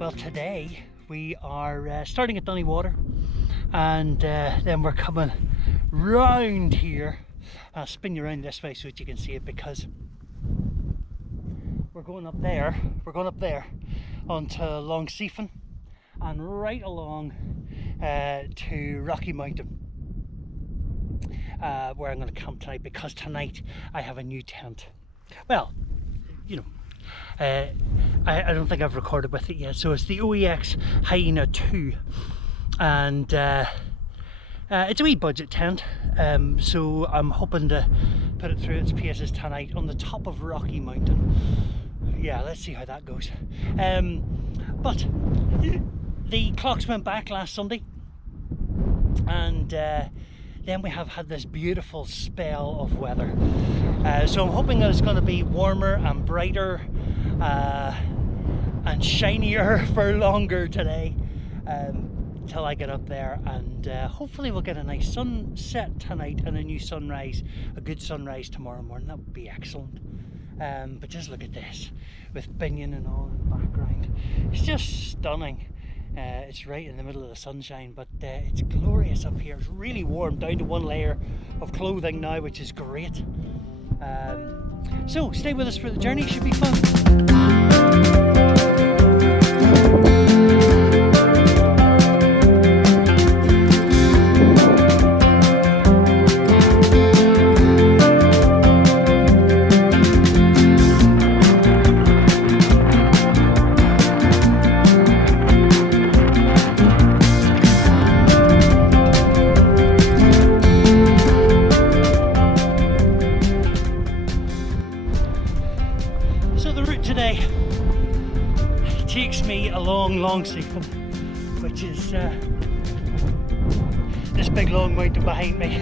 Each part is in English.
Well, today we are starting at Dunnywater, and then we're coming round here. I'll spin you around this way so that you can see it, because we're going up there. We're going up there onto Long Seefin and right along to Rocky Mountain, where I'm going to camp tonight, because tonight I have a new tent. Well, you know, I don't think I've recorded with it yet. So it's the OEX Hyena II, and it's a wee budget tent, so I'm hoping to put it through its paces tonight on the top of Rocky Mountain. Yeah, let's see how that goes. But the clocks went back last Sunday, and then we have had this beautiful spell of weather. So I'm hoping that it's going to be warmer and brighter and shinier for longer today, till I get up there, and hopefully we'll get a nice sunset tonight and a new sunrise, a good sunrise tomorrow morning. That would be excellent. But just look at this, with Binion and all in the background. It's just stunning. It's right in the middle of the sunshine, but it's glorious up here. It's really warm, down to one layer of clothing now, which is great. So stay with us for the journey, should be fun. Today takes me along Long Seefin, which is this big long mountain behind me.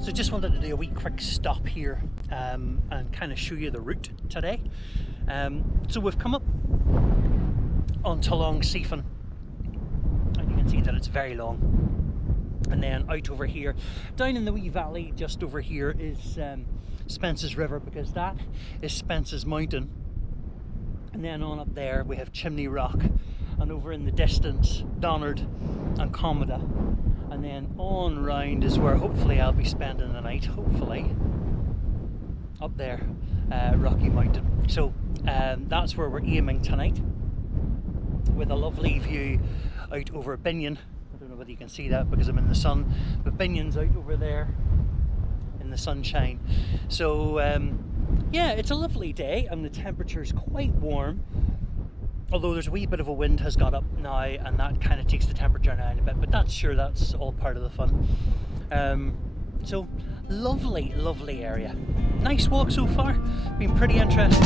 So just wanted to do a wee quick stop here and kind of show you the route today. So we've come up onto Long Seefin. See that it's very long, and then out over here, down in the wee valley just over here, is Spence's River, because that is Spence's Mountain. And then on up there we have Chimney Rock, and over in the distance Donard and Comida, and then on round is where hopefully I'll be spending the night, hopefully up there, Rocky Mountain. So that's where we're aiming tonight, with a lovely view out over Binion. I don't know whether you can see that because I'm in the sun, but Binion's out over there in the sunshine. So yeah, it's a lovely day, and the temperature's quite warm, although there's a wee bit of a wind has got up now, and that kind of takes the temperature down a bit, but that's all part of the fun. So lovely area, nice walk so far, been pretty interesting.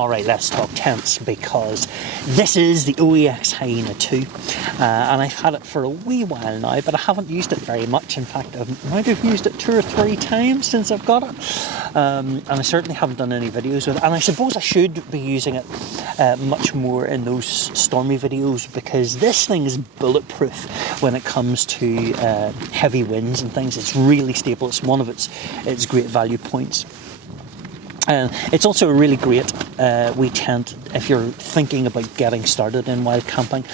Alright, let's talk tents, because this is the OEX Hyena II, and I've had it for a wee while now, but I haven't used it very much. In fact, I might have used it 2 or 3 times since I've got it, and I certainly haven't done any videos with it, and I suppose I should be using it much more in those stormy videos, because this thing is bulletproof when it comes to heavy winds and things. It's really stable. It's one of its great value points. It's also a really great wee tent if you're thinking about getting started in wild camping,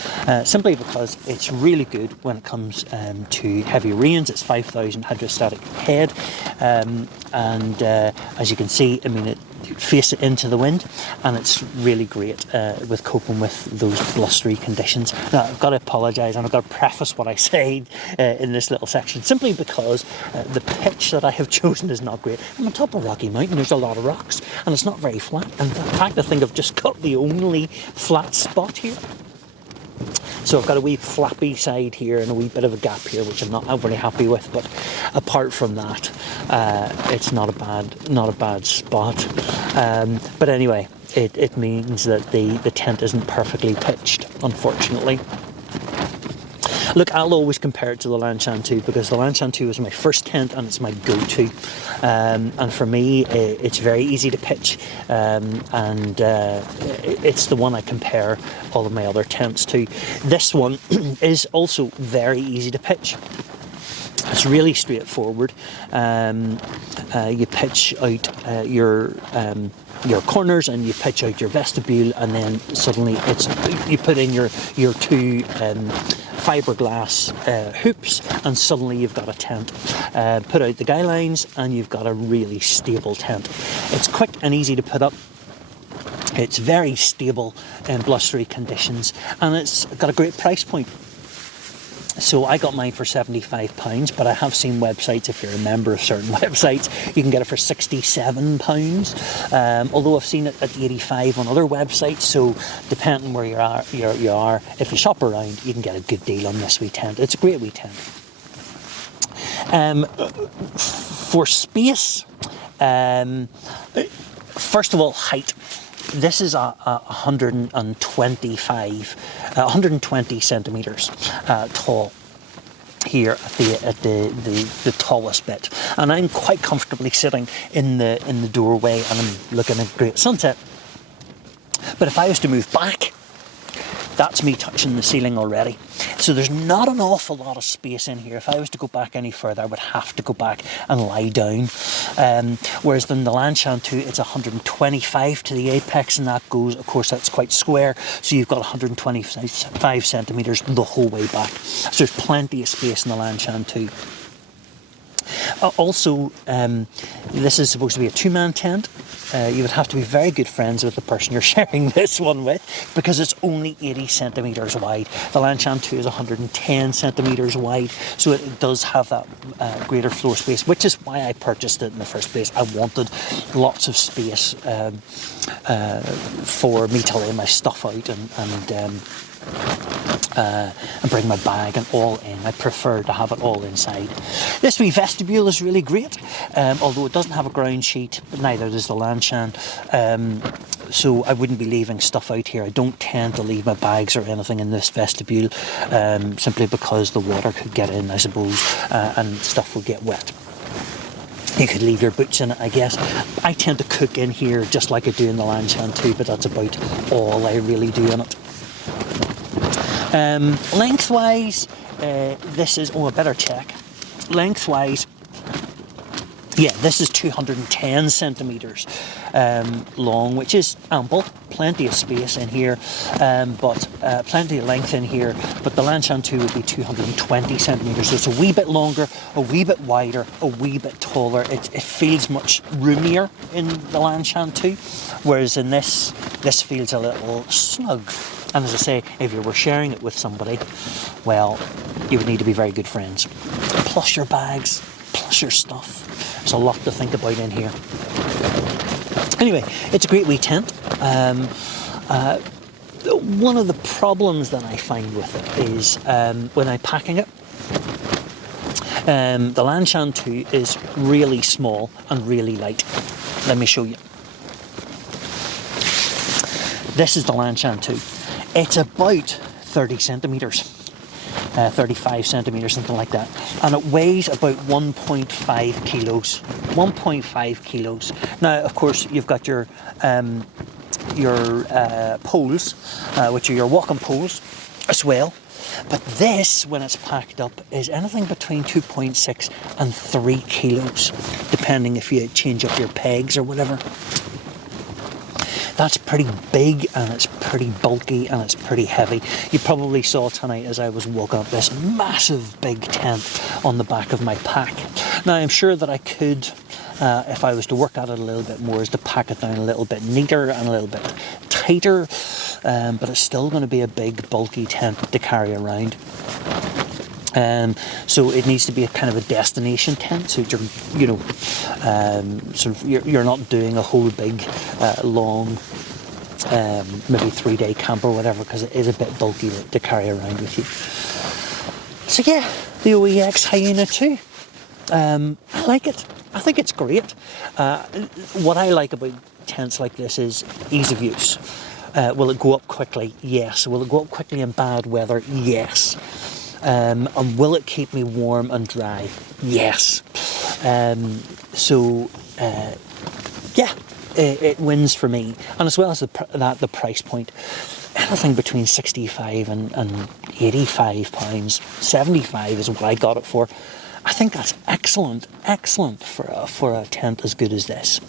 simply because it's really good when it comes to heavy rains. It's 5,000 hydrostatic head, and as you can see, I mean, it face it into the wind, and it's really great with coping with those blustery conditions. Now, I've got to apologise, and I've got to preface what I say in this little section, simply because the pitch that I have chosen is not great. I'm on top of Rocky Mountain, there's a lot of rocks, and it's not very flat, and in fact I think I've just got the only flat spot here. So I've got a wee flappy side here and a wee bit of a gap here, which I'm not overly happy with. But apart from that, it's not a bad spot. But anyway, it means that the tent isn't perfectly pitched, unfortunately. Look, I'll always compare it to the Lanshan II, because the Lanshan II was my first tent and it's my go-to. And for me, it's very easy to pitch, and it's the one I compare all of my other tents to. This one is also very easy to pitch. It's really straightforward. You pitch out your corners, and you pitch out your vestibule, and then suddenly you put in your 2 fiberglass hoops, and suddenly you've got a tent. Put out the guy lines, and you've got a really stable tent. It's quick and easy to put up. It's very stable in blustery conditions, and it's got a great price point. So I got mine for £75, but I have seen websites, if you're a member of certain websites, you can get it for £67. Although I've seen it at 85 on other websites. So depending where you are, if you shop around, you can get a good deal on this wee tent. It's a great wee tent. For space, first of all, height. This is a 120 centimetres tall here at the tallest bit, and I'm quite comfortably sitting in the doorway, and I'm looking at a great sunset. But if I was to move back, that's me touching the ceiling already. So there's not an awful lot of space in here. If I was to go back any further, I would have to go back and lie down. Whereas in the Lanshan II, it's 125 to the apex, and that goes, of course, that's quite square. So you've got 125 centimetres the whole way back. So there's plenty of space in the Lanshan II. Also, this is supposed to be a 2-man tent. You would have to be very good friends with the person you're sharing this one with, because it's only 80 centimetres wide. The Lanshan II is 110 centimetres wide, so it does have that greater floor space, which is why I purchased it in the first place. I wanted lots of space for me to lay my stuff out and bring my bag and all in. I prefer to have it all inside. This wee vestibule is really great, although it doesn't have a ground sheet, but neither does the Lanshan. So I wouldn't be leaving stuff out here. I don't tend to leave my bags or anything in this vestibule, simply because the water could get in, I suppose, and stuff would get wet. You could leave your boots in it, I guess. I tend to cook in here just like I do in the Lanshan II, but that's about all I really do in it. Lengthwise, this is, I better check. Lengthwise, yeah, this is 210 centimetres long, which is ample, plenty of space in here, but plenty of length in here. But the Lanshan II would be 220 centimetres, so it's a wee bit longer, a wee bit wider, a wee bit taller. It feels much roomier in the Lanshan II, whereas in this feels a little snug. And as I say, if you were sharing it with somebody, well, you would need to be very good friends. Plus your bags, plus your stuff. There's a lot to think about in here. Anyway, it's a great wee tent. One of the problems that I find with it is when I'm packing it, the Lanshan II is really small and really light. Let me show you. This is the Lanshan II. It's about 30 centimetres, 35 centimetres, something like that. And it weighs about 1.5 kilos. 1.5 kilos. Now, of course, you've got your poles, which are your walking poles as well. But this, when it's packed up, is anything between 2.6 and 3 kilos, depending if you change up your pegs or whatever. That's pretty big, and it's pretty bulky, and it's pretty heavy. You probably saw tonight as I was walking up this massive big tent on the back of my pack. Now, I'm sure that I could, if I was to work at it a little bit more, is to pack it down a little bit neater and a little bit tighter, but it's still going to be a big, bulky tent to carry around. So it needs to be a kind of a destination tent, so you're, you're not doing a whole big, long, maybe 3-day camp or whatever, because it is a bit bulky to carry around with you. So yeah, the OEX Hyena II. I like it. I think it's great. What I like about tents like this is ease of use. Will it go up quickly? Yes. Will it go up quickly in bad weather? Yes. And will it keep me warm and dry? Yes. Yeah, it wins for me. And as well as the price point, anything between 65 and 85 pounds, 75 is what I got it for. I think that's excellent for a tent as good as this.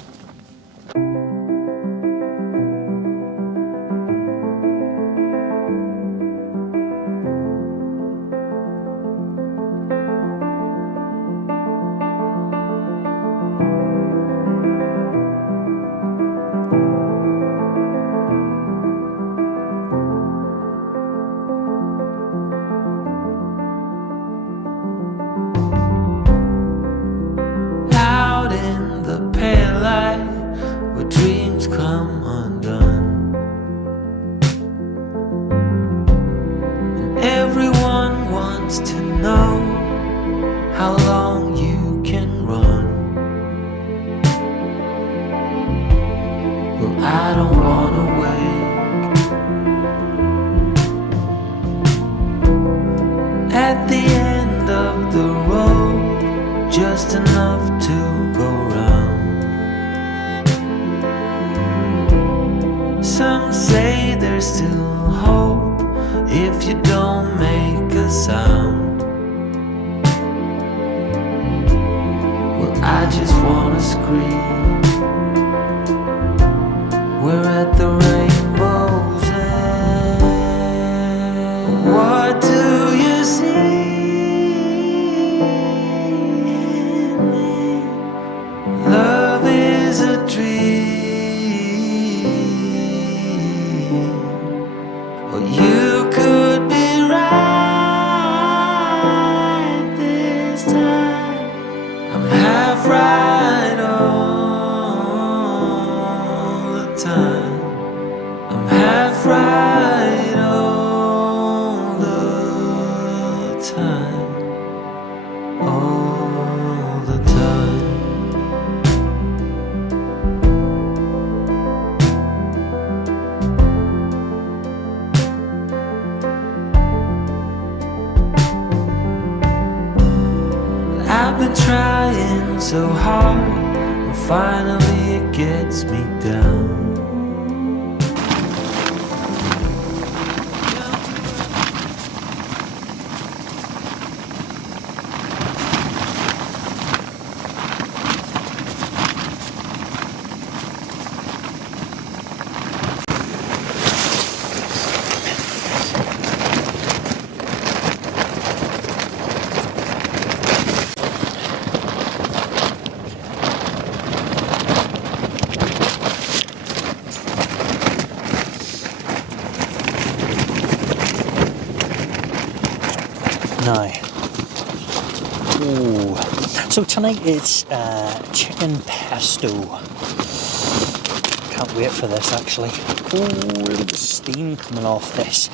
Some say there's still hope if you don't make a sound. Well, I just wanna scream. We're at the rainbow's end. What do you see? Love is a dream. Or you could be right this time. I'm half right all the time. I'm half right all the time. All the time. I've been trying so hard, and finally it gets me down. Now, so tonight it's chicken pesto. Can't wait for this actually. Oh, look at the steam coming off this.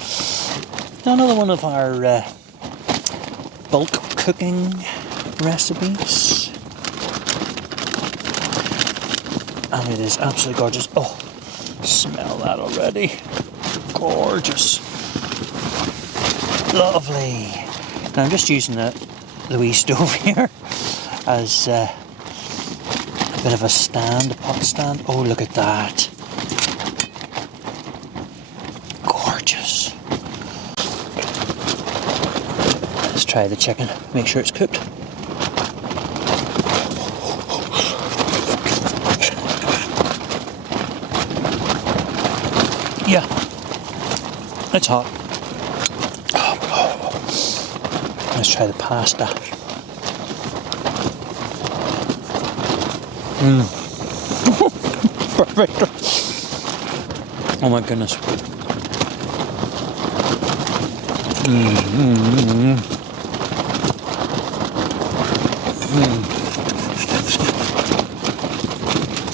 Another one of our bulk cooking recipes. And it is absolutely gorgeous. Oh, Smell that already. Gorgeous. Lovely. Now I'm just using the wee stove here as a bit of a stand, a pot stand. Oh, look at that. Gorgeous. Let's try the chicken, make sure it's cooked. Yeah, it's hot. Let's try the pasta. Perfect. Oh my goodness.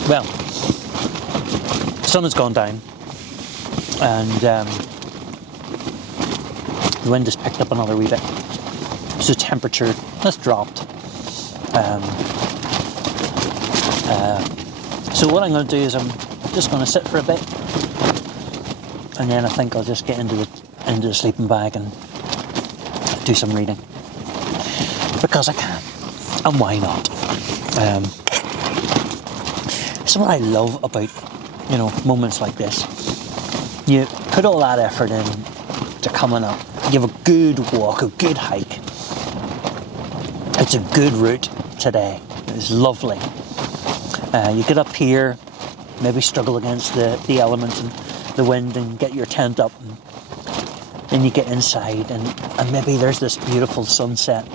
Well, the sun has gone down and the wind has picked up another wee bit. So the temperature has dropped. So what I'm going to do is I'm just going to sit for a bit, and then I think I'll just get into the sleeping bag and do some reading because I can, and why not? So what I love about moments like this, you put all that effort in to coming up. You have a good walk, a good hike. It's a good route today. It's lovely. You get up here, maybe struggle against the elements and the wind and get your tent up, and then you get inside and maybe there's this beautiful sunset.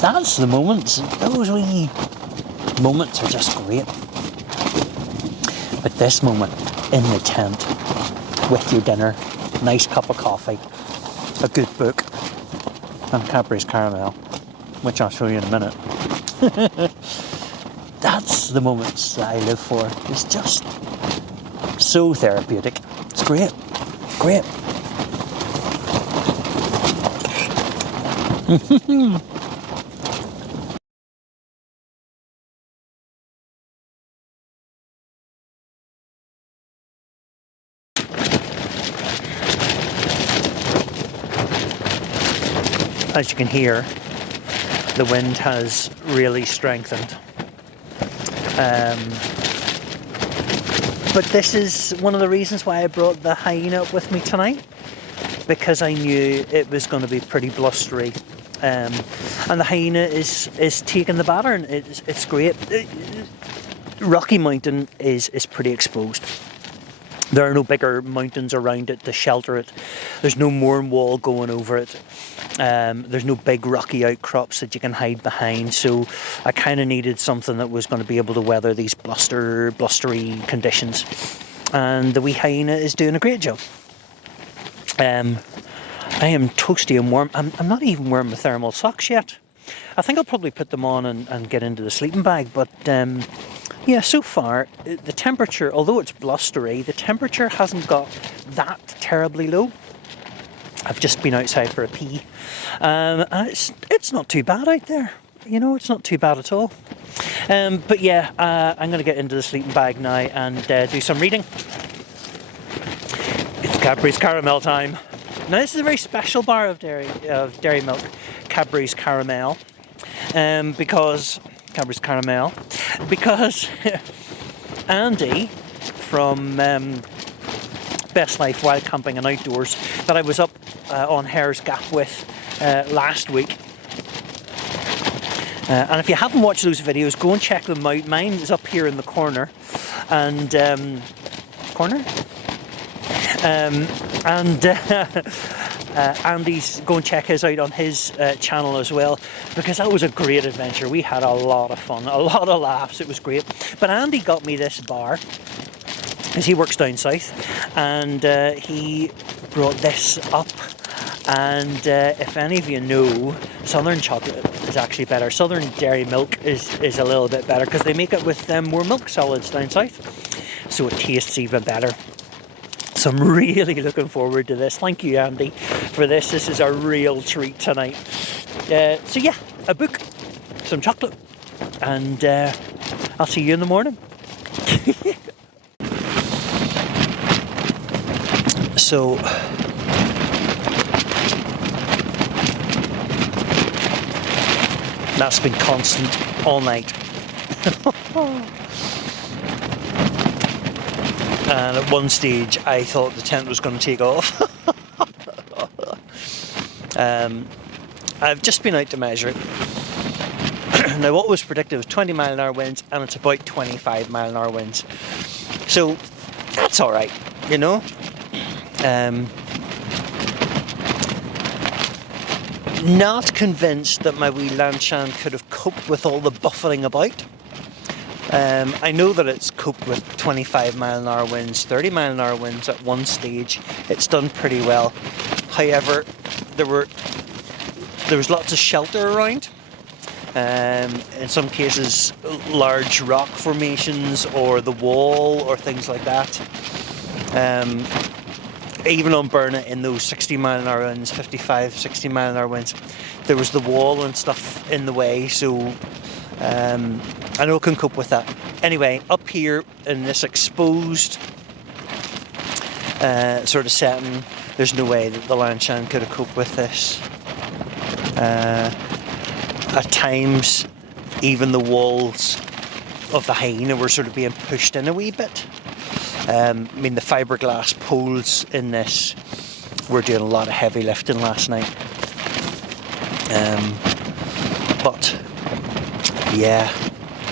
That's the moments. Those wee moments are just great. But this moment in the tent with your dinner, nice cup of coffee, a good book, and Cadbury's caramel, which I'll show you in a minute. That's the moments that I live for. It's just so therapeutic. It's great. Great. As you can hear, the wind has really strengthened. But this is one of the reasons why I brought the hyena up with me tonight, because I knew it was going to be pretty blustery. And the hyena is taking the batter, and it's great. Rocky Mountain is pretty exposed. There are no bigger mountains around it to shelter it. There's no Mourne Wall going over it. There's no big rocky outcrops that you can hide behind. So I kind of needed something that was going to be able to weather these blustery conditions. And the wee hyena is doing a great job. I am toasty and warm. I'm not even wearing my thermal socks yet. I think I'll probably put them on and get into the sleeping bag. But yeah, so far, the temperature, although it's blustery, the temperature hasn't got that terribly low. I've just been outside for a pee. And it's not too bad out there. It's not too bad at all. But yeah, I'm going to get into the sleeping bag now and do some reading. It's Cadbury's caramel time. Now this is a very special bar of dairy milk, Cadbury's caramel, because Andy from Best Life Wild Camping and Outdoors, that I was up on Hare's Gap with last week. And if you haven't watched those videos, go and check them out. Mine is up here in the corner, and Andy's, go and check his out on his channel as well, because that was a great adventure. We had a lot of fun, a lot of laughs. It was great. But Andy got me this bar, because he works down south, and he brought this up. And if any of you know, Southern chocolate is actually better. Southern dairy milk is a little bit better, because they make it with more milk solids down south, so it tastes even better. So I'm really looking forward to this. Thank you, Andy, for this. This is a real treat tonight. So yeah, a book, some chocolate, and I'll see you in the morning. So that's been constant all night. And at one stage I thought the tent was going to take off. I've just been out to measure it. Now what was predicted was 20 mile an hour winds, and it's about 25 mile an hour winds. So that's alright, you know. Not convinced that my wee Lanshan could have coped with all the buffeting about. I know that it's coped with 25 mile an hour winds, 30 mile an hour winds at one stage. It's done pretty well. However, there was lots of shelter around. In some cases, large rock formations or the wall or things like that. Even on Burnet in those 60 mile an hour winds, 55, 60 mile an hour winds, there was the wall and stuff in the way, so I know it can cope with that. Anyway, up here in this exposed sort of setting, there's no way that the Lanshan could have coped with this. At times, even the walls of the Hyena were sort of being pushed in a wee bit. I mean, the fiberglass poles in this were doing a lot of heavy lifting last night. But yeah,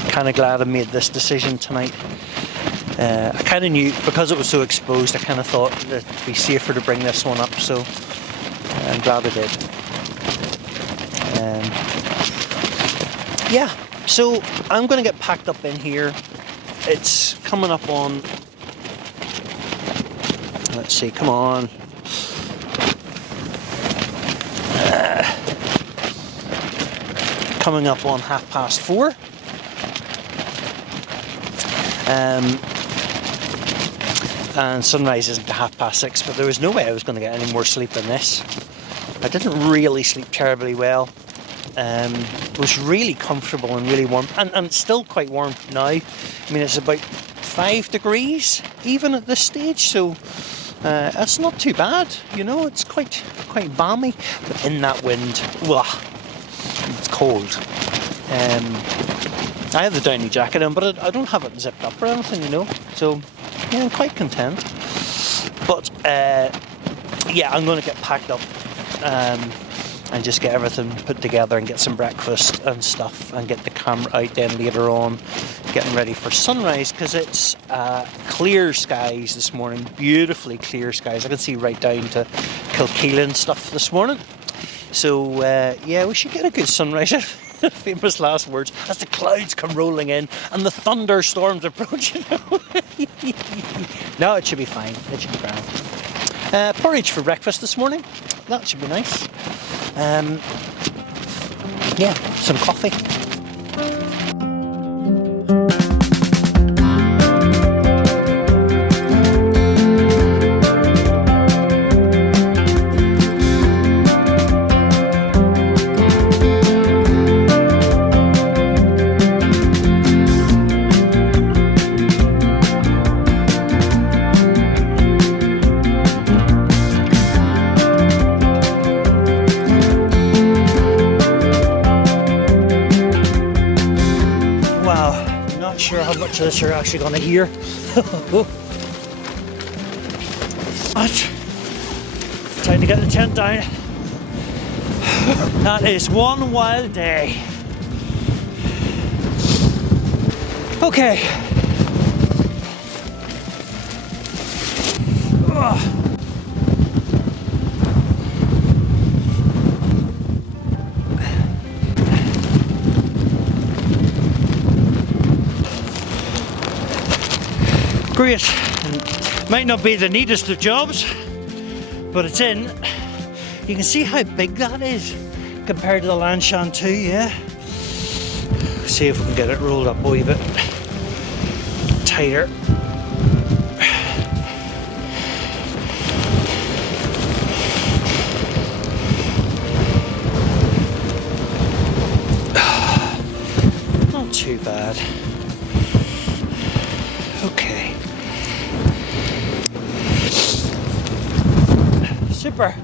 kind of glad I made this decision tonight. I kind of knew, because it was so exposed, I kind of thought that it'd be safer to bring this one up, so I'm glad I did. Yeah, so I'm going to get packed up in here. It's coming up on, let's see, come on. Coming up on 4:30. And sunrise isn't to 6:30, but there was no way I was going to get any more sleep than this. I didn't really sleep terribly well. It was really comfortable and really warm, and it's still quite warm now. I mean, it's about 5 degrees even at this stage, so it's not too bad, you know. It's quite balmy, but in that wind, it's cold. I have the Downy jacket on, but I don't have it zipped up or anything, you know, so yeah, I'm quite content. But yeah, I'm going to get packed up and just get everything put together and get some breakfast and stuff, and get the camera out then later on, getting ready for sunrise, because it's clear skies this morning, beautifully clear skies. I can see right down to Kilkeel and stuff this morning. So yeah, we should get a good sunrise. Famous last words as the clouds come rolling in and the thunderstorms approach. No, it should be fine. It should be grand. Porridge for breakfast this morning. That should be nice. Yeah, some coffee. Sure how much of this you're actually going to hear. But time to get the tent down. That is one wild day. Okay. Great. Might not be the neatest of jobs, but it's in. You can see how big that is compared to the Lanshan II, yeah? See if we can get it rolled up a wee bit tighter. Not too bad. Okay. super.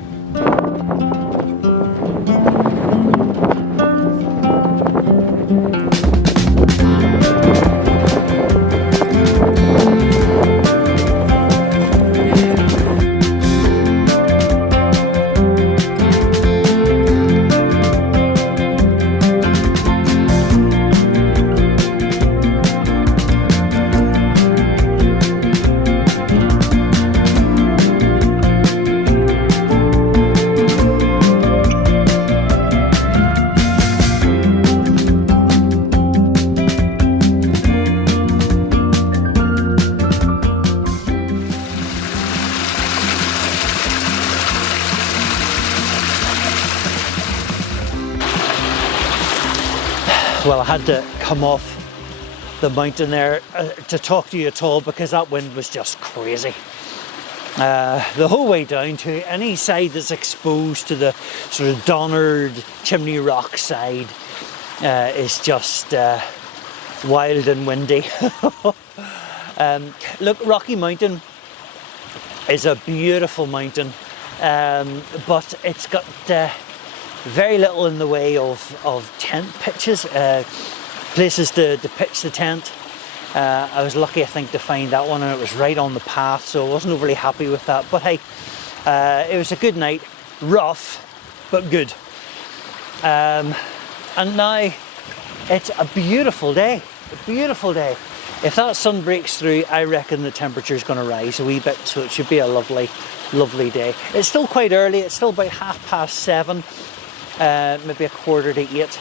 Well, I had to come off the mountain there to talk to you at all because that wind was just crazy. The whole way down to any side that's exposed to the sort of Donard Chimney Rock side is just wild and windy. Look, Rocky Mountain is a beautiful mountain, but it's got very little in the way of tent pitches, places to pitch the tent. I was lucky, I think, to find that one, and it was right on the path, so I wasn't overly happy with that. But hey, it was a good night, rough, but good. And now it's a beautiful day, a beautiful day. If that sun breaks through, I reckon the temperature's going to rise a wee bit, so it should be a lovely, lovely day. It's still quite early, it's still about 7:30. Maybe 7:45,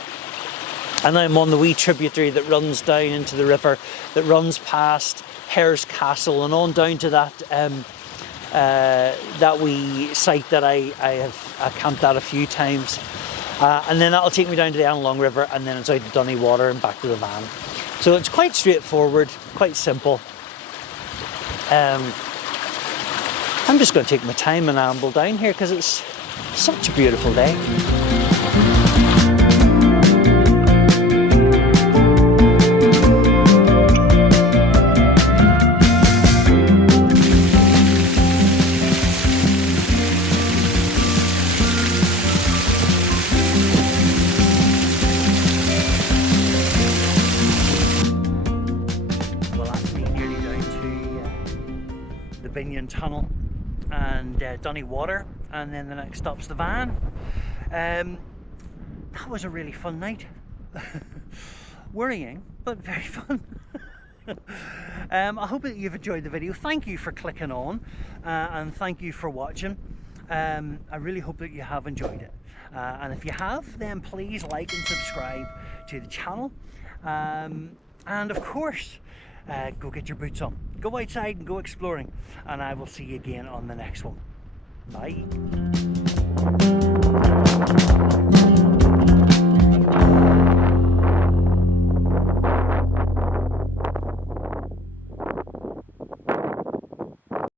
and I'm on the wee tributary that runs down into the river, that runs past Hare's Castle and on down to that wee site that I have camped at a few times, and then that'll take me down to the Long River, and then it's out to Dunnywater and back to the van. So it's quite straightforward, quite simple. I'm just going to take my time and amble down here because it's such a beautiful day. Tunnel and Dunnywater, and then the next stop's the van. That was a really fun night. Worrying, but very fun. I hope that you've enjoyed the video. Thank you for clicking on, and thank you for watching. I really hope that you have enjoyed it, and if you have, then please like and subscribe to the channel, and of course go get your boots on, go outside and go exploring, and I will see you again on the next one. Bye.